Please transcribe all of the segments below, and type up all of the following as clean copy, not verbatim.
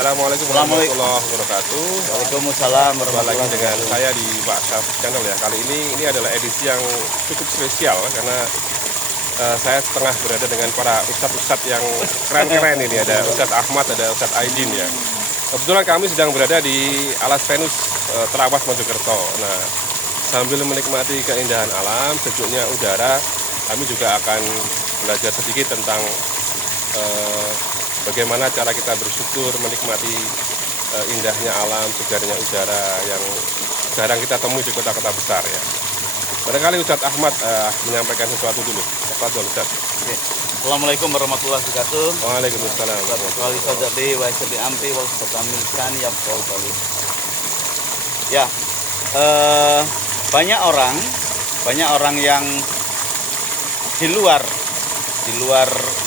Assalamualaikum warahmatullahi wabarakatuh. Waalaikumsalam Kembali lagi warahmatullahi dengan wabarakatuh. saya di Pak Syaf Channel ya. Kali ini adalah edisi yang cukup spesial karena saya setengah berada dengan para ustadz-ustadz yang keren-keren ini. Ada Ustadz Ahmad, ada Ustadz Aidin ya. Kebetulan kami sedang berada di Alas Venus Terawas Mojokerto. Nah, sambil menikmati keindahan alam, sejuknya udara, kami juga akan belajar sedikit tentang bagaimana cara kita bersyukur menikmati indahnya alam, segarnya udara yang jarang kita temui di kota-kota besar ya. Barangkali Ustadz Ahmad menyampaikan sesuatu dulu. Tafadhol Ustadz. Oke. Assalamualaikum warahmatullahi wabarakatuh. Waalaikumsalam. Wali sadaqi wa sabi amri wal satamil kan ya qauli. Ya, banyak orang yang di luar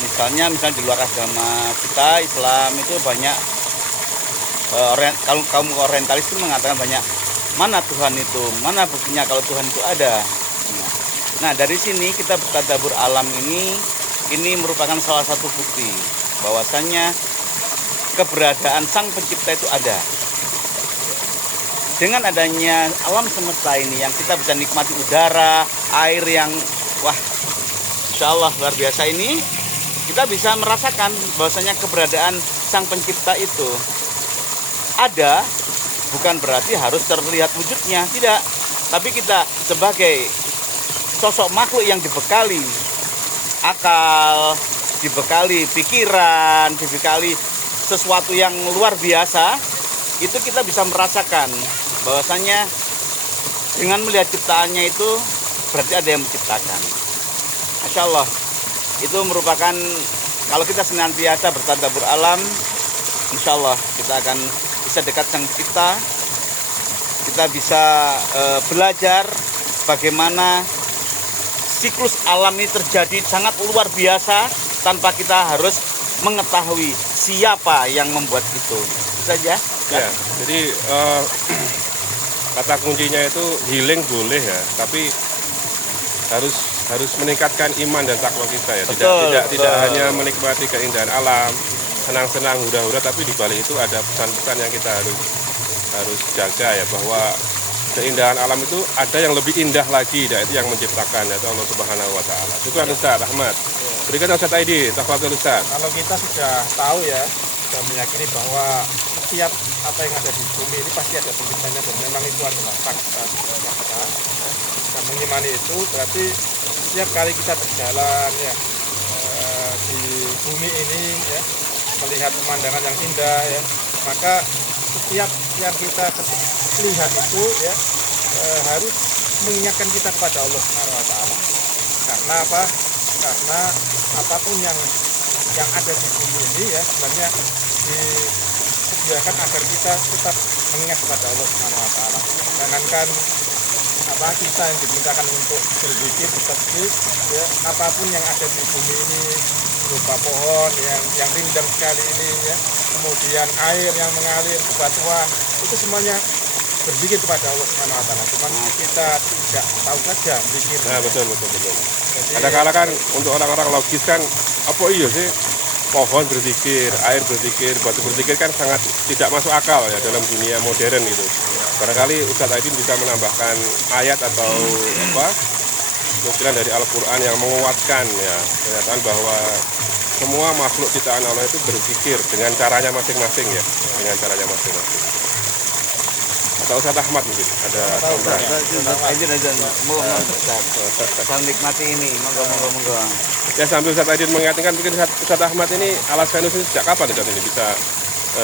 misalnya di luar agama kita Islam itu banyak kalau kaum orientalis itu mengatakan banyak, mana Tuhan itu, mana buktinya kalau Tuhan itu ada. Nah, dari sini kita bertadabbur alam ini merupakan salah satu bukti bahwasannya keberadaan Sang Pencipta itu ada. Dengan adanya alam semesta ini yang kita bisa nikmati udara, air yang wah, insya Allah luar biasa ini, kita bisa merasakan bahwasanya keberadaan Sang Pencipta itu ada, bukan berarti harus terlihat wujudnya, tidak. Tapi kita sebagai sosok makhluk yang dibekali akal, dibekali pikiran, dibekali sesuatu yang luar biasa, itu kita bisa merasakan bahwasanya dengan melihat ciptaannya itu berarti ada yang menciptakan. Masya Allah, itu merupakan, kalau kita senantiasa bertadabbur alam, insya Allah kita akan bisa dekat Sang Pencipta. Kita bisa belajar bagaimana siklus alam ini terjadi sangat luar biasa tanpa kita harus mengetahui siapa yang membuat itu. Itu saja. Ya, jadi kata kuncinya itu healing boleh ya, tapi harus meningkatkan iman dan takwa kita ya. Tidak hanya menikmati keindahan alam, senang-senang, hura-hura, tapi di balik itu ada pesan-pesan yang kita harus jaga ya, bahwa keindahan alam itu ada yang lebih indah lagi, dan itu yang menciptakan, yaitu Allah Subhanahu wa taala. Syukran Ustaz Ahmad. Berikan Ustaz Aidin, tafadhol Ustaz. Kalau kita sudah tahu ya, sudah meyakini bahwa setiap apa yang ada di bumi ini pasti ada penciptanya, dan memang itu adalah fakta. Dan mengimani itu berarti setiap kali kita berjalan ya di bumi ini ya, melihat pemandangan yang indah ya, maka setiap yang kita lihat itu ya harus mengingatkan kita kepada Allah Subhanahu wa taala. Karena apa? Karena apapun yang ada di bumi ini ya sebenarnya disediakan agar kita tetap mengingat kepada Allah Subhanahu wa taala. Jangankan kita yang dimintakan untuk berzikir, bertasbih ya, apapun yang ada di bumi ini, berupa pohon yang rindang sekali ini ya, kemudian air yang mengalir, bebatuan, itu semuanya berzikir kepada Allah Subhanahu wa taala. Cuman kita tidak tahu saja berzikir. Nah, betul. Kadang-kadang kan untuk orang-orang logis kan, apa iya sih pohon berzikir, air berzikir, batu berzikir kan sangat tidak masuk akal ya dalam dunia modern gitu. Barangkali Ustadz Aidin bisa menambahkan ayat atau nukilan dari Al-Quran yang menguatkan ya pernyataan bahwa semua makhluk ciptaan Allah itu berzikir dengan caranya masing-masing ya, dengan caranya masing-masing. Atau Ustadz Ahmad mungkin ada tambahan. Saya nikmati ini, monggo. Ya, sambil Ustadz Aidin mengingatkan, mungkin Ustadz Ahmad ini Alas Venus ini sejak kapan Ustadz ini bisa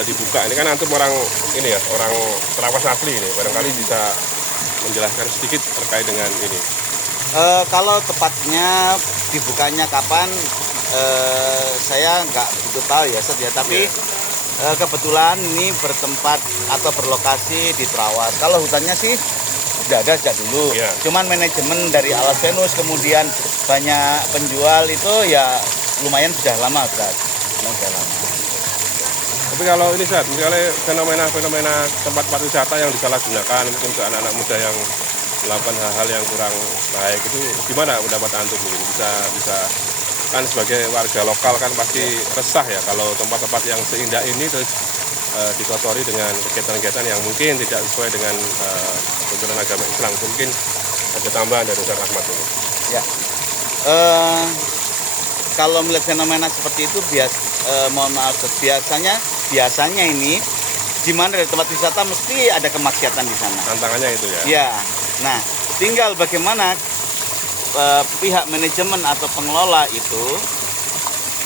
dibuka? Ini kan antum orang ini ya, orang Terawas asli ini, barangkali bisa menjelaskan sedikit terkait dengan ini. Kalau tepatnya dibukanya kapan, saya nggak begitu tahu ya, tapi kebetulan ini bertempat atau berlokasi di Terawas. Kalau hutannya sih sudah ada sejak dulu. Ya. Cuman manajemen dari Alas Venus kemudian banyak penjual itu ya lumayan sudah lama, Ustaz. Sudah lama. Tapi kalau ini Ustadz, misalnya fenomena tempat wisata yang disalahgunakan mungkin ke anak-anak muda yang melakukan hal-hal yang kurang baik, itu gimana pendapat antum mungkin? Bisa kan sebagai warga lokal kan pasti resah ya kalau tempat-tempat yang seindah ini terus dikotori dengan kegiatan-kegiatan yang mungkin tidak sesuai dengan tuntunan agama Islam. Mungkin ada tambahan dari Ustaz Ahmad ini. Ya. Kalau melihat fenomena seperti itu mohon maaf, biasanya ini di mana dari tempat wisata mesti ada kemaksiatan di sana. Tantangannya itu ya. Ya. Nah, tinggal bagaimana pihak manajemen atau pengelola itu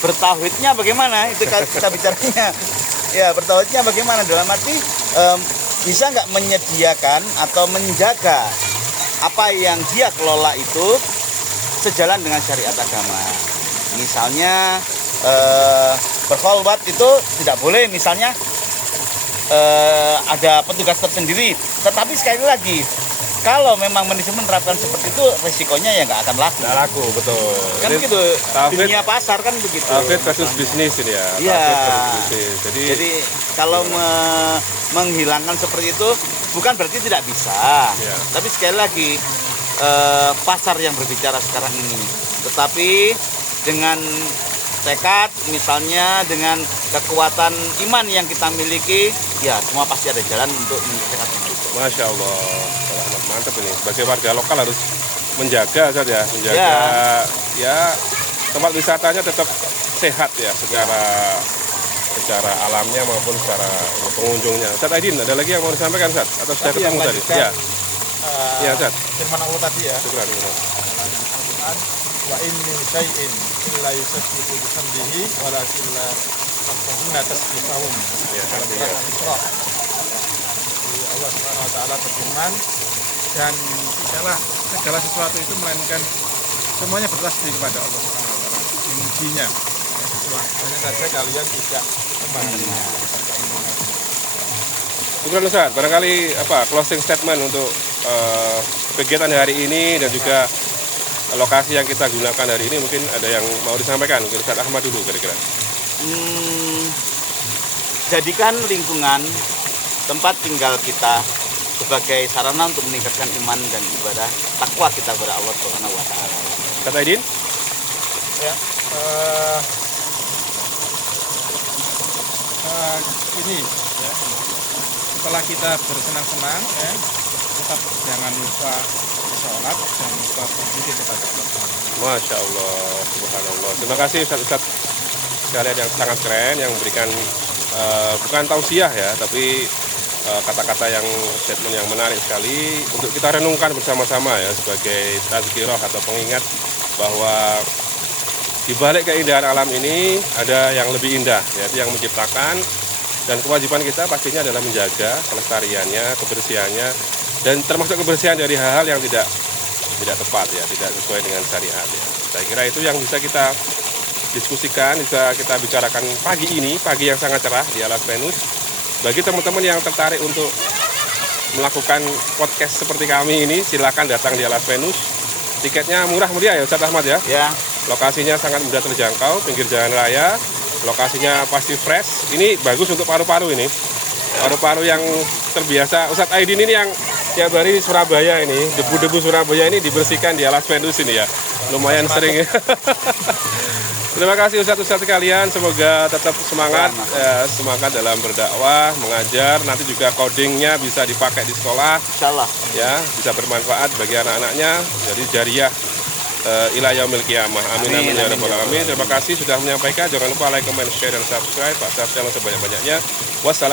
bertauhidnya bagaimana, itu kita bicaranya. Ya, bertauhidnya bagaimana dalam arti bisa nggak menyediakan atau menjaga apa yang dia kelola itu sejalan dengan syariat agama. Misalnya berkholwat itu tidak boleh, misalnya ada petugas tersendiri. Tetapi sekali lagi, kalau memang manajemen menerapkan seperti itu, resikonya ya nggak akan laku. Nggak laku, betul. Kan Jadi, begitu, tauhid- dunia pasar kan begitu. Tauhid versus bisnis ini ya. Iya. Tauhid versus bisnis. Jadi kalau menghilangkan seperti itu bukan berarti tidak bisa. Iya. Tapi sekali lagi pasar yang berbicara sekarang ini. Tetapi dengan tekad, misalnya dengan kekuatan iman yang kita miliki, ya semua pasti ada jalan untuk menyelesaikan itu. Masya Allah, Pak Ahmad, mantap ini. Sebagai warga lokal harus menjaga saja, menjaga ya tempat wisatanya tetap sehat ya secara alamnya maupun secara pengunjungnya. Ustaz Aidin, ada lagi yang mau disampaikan, Ustaz? Atau sudah Tapi yang ketemu tadi? lanjutkan, Ya, ya, Ustaz. firman Allah tadi ya, Syukran. Al-Quran, wa in min syai'in illa yusabbihu bihamdihi walakin la tafqahuna tasbihahum. Ya, Dalam artinya. surat Al-Isra. Jadi Allah Subhanahu wa taala berfirman, dan tidaklah segala sesuatu itu melainkan semuanya bertasbih kepada Allah Subhanahu wa taala, memujinya. Hanya saja kalian tidak memahaminya. Syukran, Ustaz. Barangkali closing statement untuk kegiatan hari ini dan juga lokasi yang kita gunakan hari ini, mungkin ada yang mau disampaikan. Mungkin Ustaz Ahmad dulu kira-kira. Jadikan lingkungan tempat tinggal kita sebagai sarana untuk meningkatkan iman dan ibadah takwa kita kepada Allah Subhanahu wa taala. Ustaz Aidin? Ya, ini ya, setelah kita bersenang-senang ya, tetap jangan lupa sholat, jangan lupa berzikir kepada Allah. Masya Allah, subhanallah. Terima kasih Ustaz sekalian yang sangat keren, yang memberikan bukan tausiah ya, tapi kata-kata yang statement yang menarik sekali untuk kita renungkan bersama-sama ya, sebagai tazkirah atau pengingat bahwa di balik keindahan alam ini ada yang lebih indah, yaitu yang menciptakan, dan kewajiban kita pastinya adalah menjaga kelestariannya, kebersihannya, dan termasuk kebersihan dari hal-hal yang tidak tepat ya, tidak sesuai dengan syariat ya. Saya kira itu yang bisa kita diskusikan, bisa kita bicarakan pagi ini, pagi yang sangat cerah di Alas Venus. Bagi teman-teman yang tertarik untuk melakukan podcast seperti kami ini, silakan datang di Alas Venus. Tiketnya murah meriah ya Ustaz Ahmad ya. Ya, Lokasinya sangat mudah terjangkau, pinggir jalan raya. Lokasinya pasti fresh. Ini bagus untuk paru-paru ini. Paru-paru yang terbiasa. Ustaz Aidin ini yang tiap hari Surabaya ini, debu-debu Surabaya ini dibersihkan di Alas Venus ini ya. Lumayan sering ya. Terima kasih Ustaz-Ustaz sekalian, semoga tetap semangat semangat dalam berdakwah, mengajar, nanti juga codingnya bisa dipakai di sekolah insyaallah. ya, bisa bermanfaat bagi anak-anaknya, jadi jariah ila yaumil qiyamah. Amin amin ya rabbal alamin. Terima kasih sudah menyampaikan. Jangan lupa like, comment, share dan subscribe. Pak channel sebanyak-banyaknya. Wassalamualaikum.